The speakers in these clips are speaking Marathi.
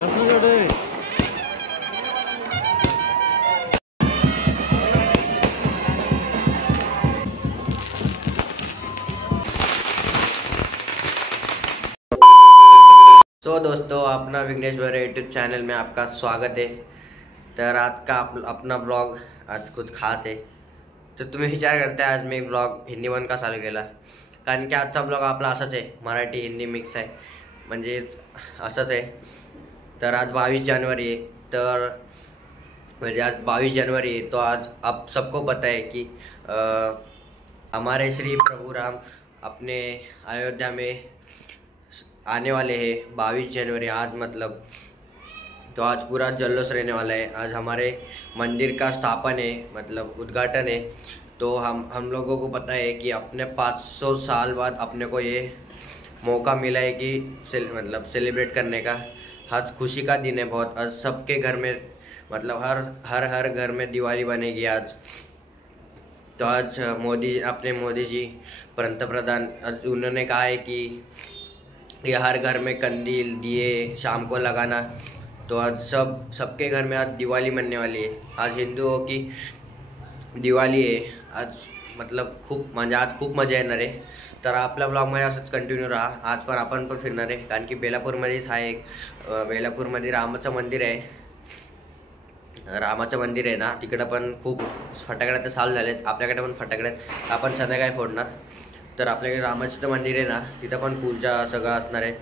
दोस्तों, अपना विघ्नेश बेहरा यूट्यूब चैनल में आपका स्वागत है। तर आज का अपना ब्लॉग आज कुछ खास आहे। तर तुम्ही विचार करताय आज मी ब्लॉग हिंदीमध्ये का चालू केला, कारण की आजचा ब्लॉग आपला असाच आहे, मराठी हिंदी मिक्स आहे, म्हणजेच असंच आहे। तर आज 22 जनवरी आहे, तर म्हणजे आज 22 जनवरी है, तो आज आप सबको पता है कि हमारे श्री प्रभु राम अपने अयोध्या में आने वाले हैं 22 जनवरी आज, मतलब तो आज पूरा जल्लोष रहने वाला है। आज हमारे मंदिर का स्थापन है, मतलब उद्घाटन है। तो हम लोगों को पता है कि अपने 500 साल बाद अपने को ये मौका मिला है कि मतलब सेलिब्रेट करने का। आज खुशी का दिन है बहुत। आज सबके घर में, मतलब हर घर में दिवाली बनेगी आज। तो आज मोदी जी पंतप्रधान, आज उन्होंने कहा है कि ये हर घर में कंदील दिए शाम को लगाना। तो आज सबके घर में आज दिवाली मनने वाली है। आज हिंदुओं की दिवाळी आहे आज, मतलब खूप मजा येणार आहे। तर आपल्या ब्लॉगमध्ये असंच कंटिन्यू राहा। आज पण आपण पण फिरणार आहे, कारण की बेलापूरमध्येच हा एक बेलापूरमध्ये रामाचं मंदिर आहे ना, तिकडं पण खूप फटाकड्या तर चालू झालेत। आपल्याकडे पण फटाकड्या आपण संध्याकाळी फोडणार। तर आपल्याकडे रामाचं मंदिर आहे ना, तिथं पण पूजा सगळं असणार आहे।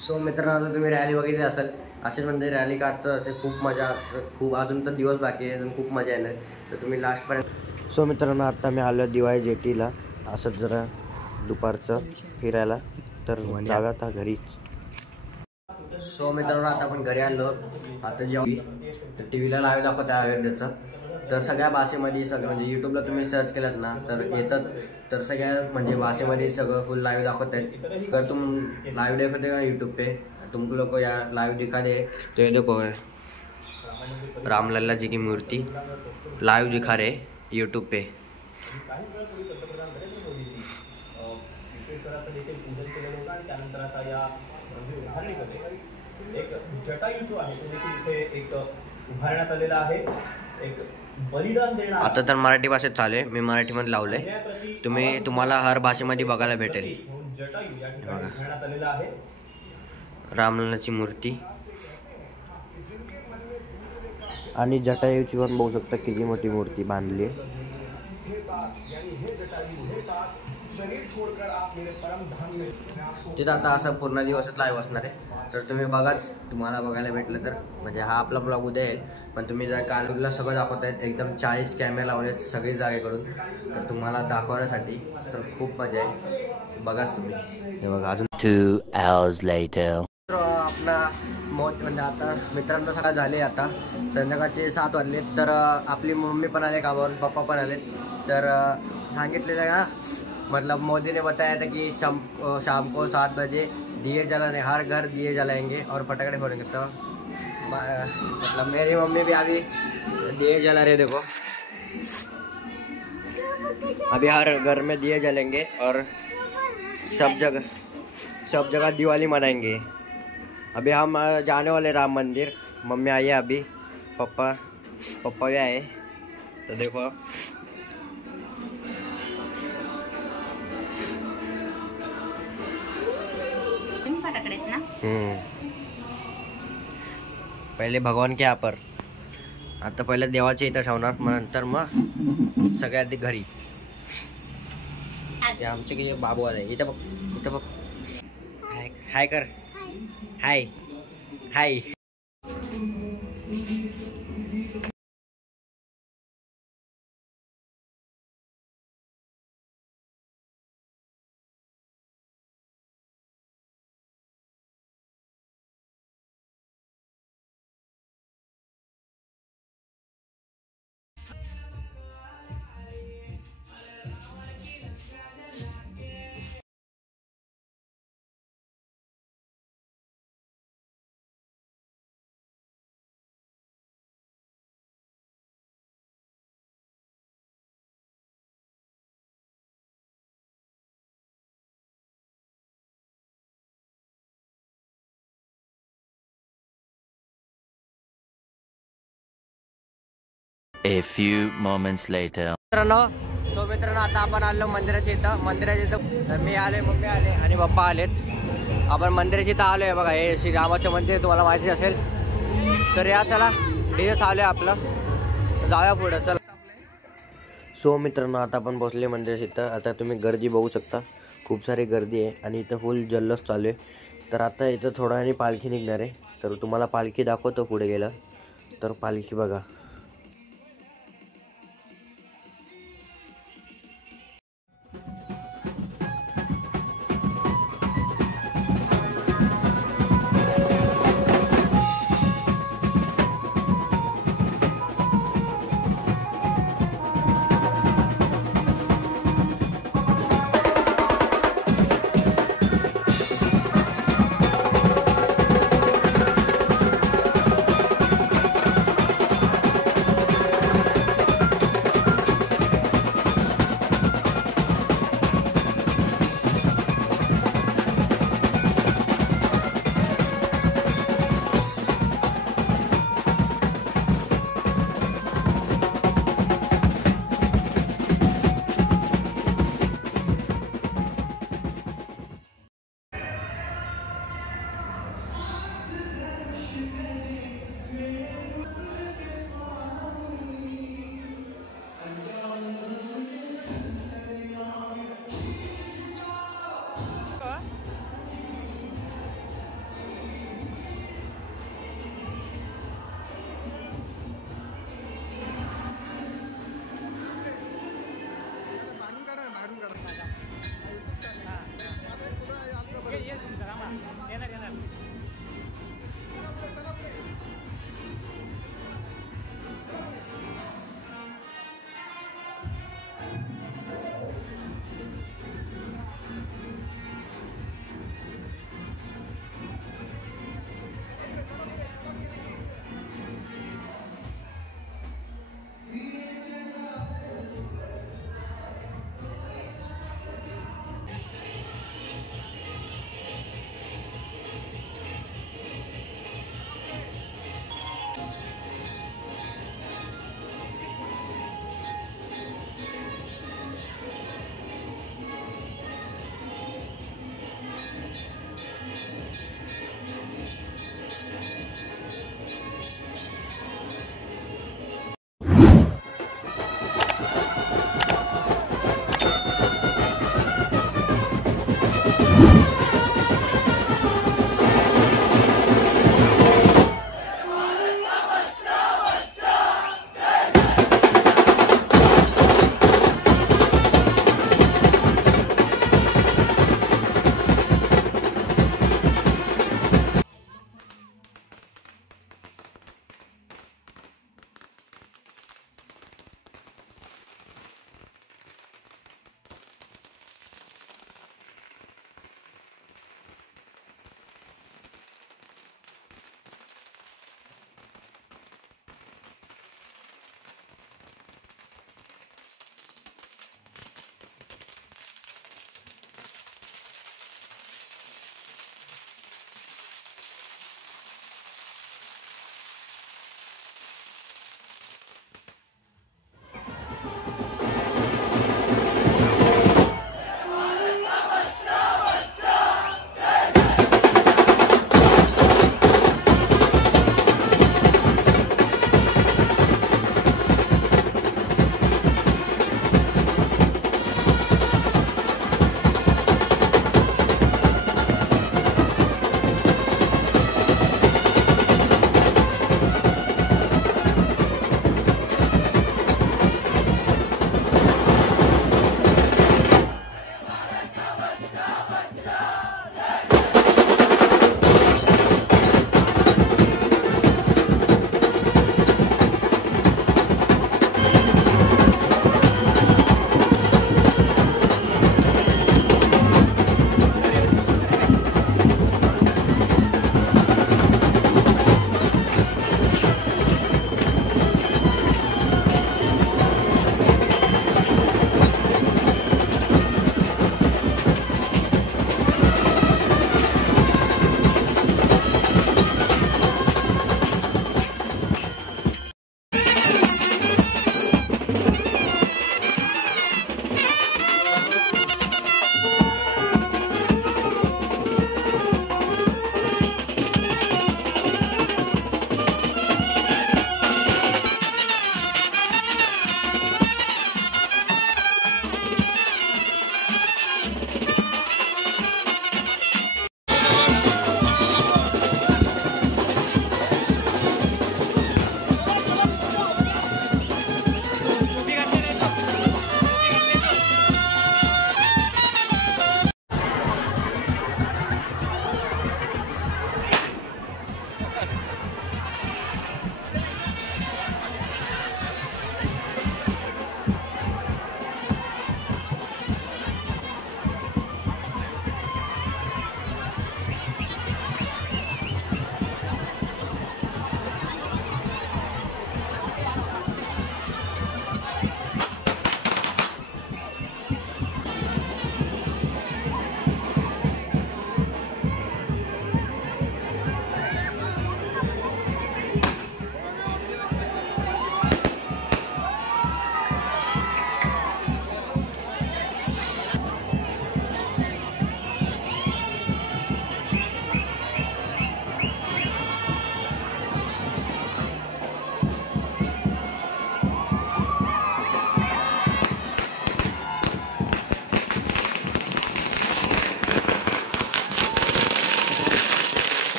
सो मित्रांनो, आता तुम्ही रॅली बघितली असेल, असेच म्हणजे रॅली काढतं असे खूप मजा, खूप अजून तर दिवस बाकी आहे, अजून खूप मजा येणार। तर तुम्ही लास्टपर्यंत। सो मित्रांनो, आता मी आलो दिवाळी जेटीला, असंच जरा दुपारचं फिरायला, तर जाऊया आता घरी। सो मित्रांनो, आता आपण घरी आलो। आता जेव्हा तर टी व्हीला लाईव्ह दाखवत आहे अयोध्येचं, तर सगळ्या भाषेमध्ये सगळं, म्हणजे यूट्यूबला तुम्ही सर्च केलात ना तर येतात। तर सगळ्या म्हणजे भाषेमध्ये सगळं फुल लाईव्ह दाखवत आहेत। तर तुम लाईव्ह देखते का यूट्यूब पे, तुमको लोग को यहाँ लाइव दिखा दे। तो ये देखो रामलल्ला जी की मूर्ति लाइव दिखा रहे यूट्यूब पे। एक जटायू जो आहे तो देखील इथे एक उभारण्यात आलेला आहे, एक बलिदान देणार। आता तर मराठी भाषेत चालू आहे, मी मराठीमध्ये लावलंय, तुम्हाला हर भाषेमध्ये बघायला भेटेल। जटायू या ठिकाणी उभारण्यात आलेला आहे, रामलल्लाची मूर्ती, आणि जटायूची पण बघू शकता किती मोठी मूर्ती बांधली आहे। तिथं आता असं पूर्ण दिवसच लाईव्ह असणार आहे। तर तुम्ही बघाच, तुम्हाला बघायला भेटलं तर, म्हणजे हा आपला ब्लॉग उद्या येईल, पण तुम्ही जर कालूला सगळं दाखवत आहेत, एकदम 40 कॅमेरे लावलेत सगळी जागेकडून, तर तुम्हाला दाखवण्यासाठी तर खूप मजा आहे। बघाच तुम्ही, हे बघा अजून 2 hours later। आपला म्हणजे आता मित्रांनो सकाळ झाले, आता संध्याकाळचे 7 वाजले। तर आपली मम्मी पण आले कामावरून, पप्पा पण आले। तर सांगितलेलं का, मतलब मोदी ने बताया था कि शाम को 7 बजे दिए जलाने, हर घर दिए जलाएंगे और फटाकड़े फोड़ेंगे। तो मतलब मेरी मम्मी भी अभी दिए जला रहे, देखो अभी हर घर में दिए जलेंगे और सब जगह दिवाली मनाएंगे। अभी हम जाने वाले राम मंदिर, मम्मी आई है अभी, पापा भी आए। तो देखो पहिले भगवान के यहाँ पर, आता पहिले देवाच्या इथं ठेवणार, मग नंतर मग सगळ्यात आधी घरी। आमचे किती बाबू आले, इथं बघ, हाय कर, हाय। A few moments later. मित्रांनो आता आपण आलो मंदिराच्या इथं तर मी आले, मम्मी आले आणि पप्पा आलेत. आपण मंदिराच्या इथं आलो आहे बघा. हे श्रीरामाचं मंदिर तुम्हाला माहिती असेल. तर या चला डिझे चालू आहे आपलं, जाऊया पुढं चला. सो मित्रांनो आता आपण पोचले मंदिराच्या इथं. आता तुम्ही गर्दी बघू शकता, खूप सारी गर्दी आहे आणि इथं फुल जल्लोष चालू आहे. तर आता इथं थोडा वेळाने पालखी निघणार आहे. तर तुम्हाला पालखी दाखवतो पुढे गेलं तर. पालखी बघा.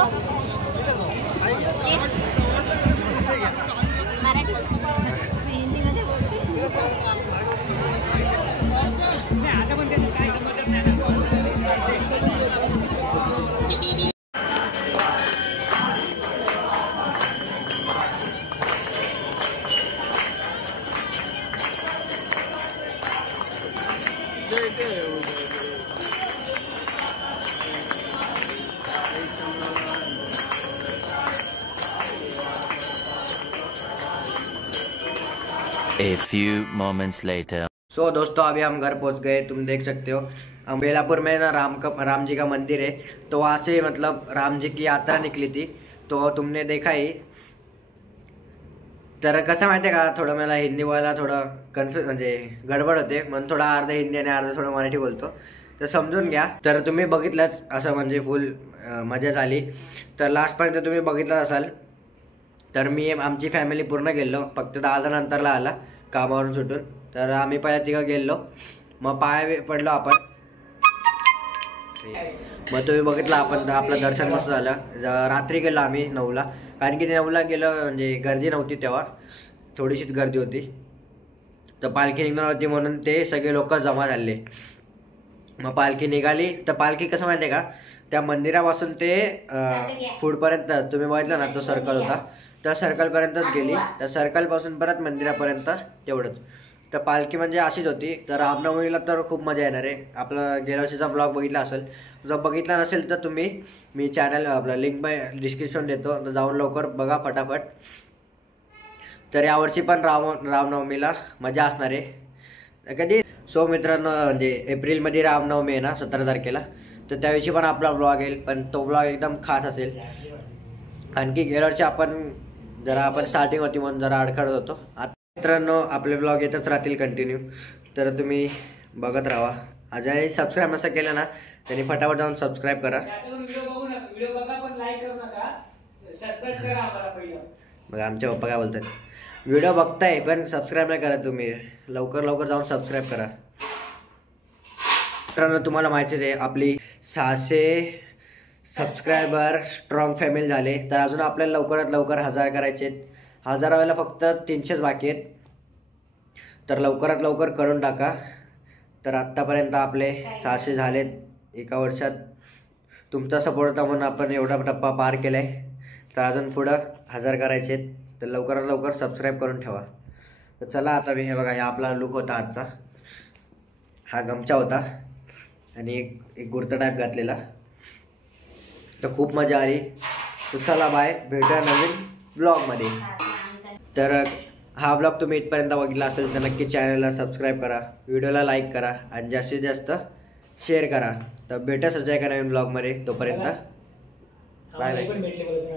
A few moments later. So दोस्तों अभी हम घर पहुंच गए। तुम देख सकते हो हम बेलापुर में ना राम जी का मंदिर है, तो वहाँ से मतलब राम जी की यात्रा निकली थी, तो तुमने देखा ही। तर कसं माहिती आहे का, थोडं मला हिंदी बोलायला थोडं कन्फ्युज म्हणजे गडबड होते, म्हणून थोडा अर्धा हिंदी आणि अर्धा थोडं मराठी बोलतो, तर समजून घ्या। तर तुम्ही बघितलंच असं म्हणजे फुल मजा झाली, तर लास्टपर्यंत तुम्ही बघितलं असाल। तर मी आमची फॅमिली पूर्ण गेलो, फक्त 10 नंतरला आला कामावरून सुटून। तर आम्ही पहिल्या तिघं गेलो, मग पाय पडलो आपण, मग तुम्ही बघितलं आपण आपलं दर्शन मस्त झालं। रात्री गेलो आम्ही 9ला, कारण की 9ला गेलो म्हणजे गर्दी नव्हती, तेव्हा थोडीशीच गर्दी होती, तर पालखी निघणार होती म्हणून ते सगळे लोक जमा झाले। मग पालखी निघाली, तर पालखी कसं माहिती आहे का, त्या मंदिरापासून ते फूडपर्यंत तुम्ही बघितलं ना, तो सर्कल होता, त्या सर्कलपर्यंतच गेली, त्या सर्कलपासून परत मंदिरापर्यंत तेवढंच। तर पालखी म्हणजे अशीच होती। तर रामनवमीला तर खूप मजा येणार आहे। आपला गेल्या वर्षीचा ब्लॉग बघितला असेल, जर बघितला नसेल तर तुम्ही मी चॅनल आपला लिंक डिस्क्रिप्शन देतो, तर जाऊन लवकर बघा फटाफट। तर यावर्षी पण रामनवमीला मजा असणार आहे कधी। सो मित्रांनो, म्हणजे एप्रिलमध्ये रामनवमी आहे ना 17 तारखेला, तर त्याविषयी पण आपला ब्लॉग येईल, पण तो ब्लॉग एकदम खास असेल। आणखी गेल्या वर्षी आपण स्टार्टिंग होती म्हणून जरा अडखळत होतो। आता मित्रांनो आपले ब्लॉग येतच राहतील कंटिन्यू, तर तुम्ही बघत राहा। अजूनही सबस्क्राईब नसं केलं ना, त्यांनी फटाफट जाऊन सबस्क्राईब करा। बघा आमच्या पप्पा काय बोलतात, व्हिडिओ बघताय पण सबस्क्राईब नाही करा तुम्ही, लवकर जाऊन सबस्क्राईब करा। मित्रांनो तुम्हाला माहितीच आहे आपली 600 सबस्क्रायबर स्ट्रॉंग फॅमिली झाले, तर अजून आपल्याला लवकरात लवकर 1000 करायचे आहेत। 1000 व्हायला फक्त 300 बाकी आहेत, तर लवकरात लवकर करून टाका। तर आत्तापर्यंत आपले 600 झालेत एका वर्षात। तुमचा सपोर्ट होता म्हणून आपण एवढा टप्पा पार केला आहे, तर अजून पुढं 1000 करायचे आहेत, तर लवकरात लवकर सबस्क्राईब करून ठेवा। तर चला आता हे बघा, हा आपला लुक होता आजचा, हा गमचा होता आणि एक कुर्ता टाईप घातलेला, तर खूप मजा आली। तर चला बाय, भेटूया नवीन ब्लॉगमध्ये। तर हा ब्लॉग तुम्ही इथपर्यंत बघितला असेल तर नक्की चॅनलला सबस्क्राईब करा, व्हिडिओला लाईक करा आणि जास्तीत जास्त शेअर करा। तर भेटूया सध्या एका नवीन ब्लॉगमध्ये, तोपर्यंत बाय बाय।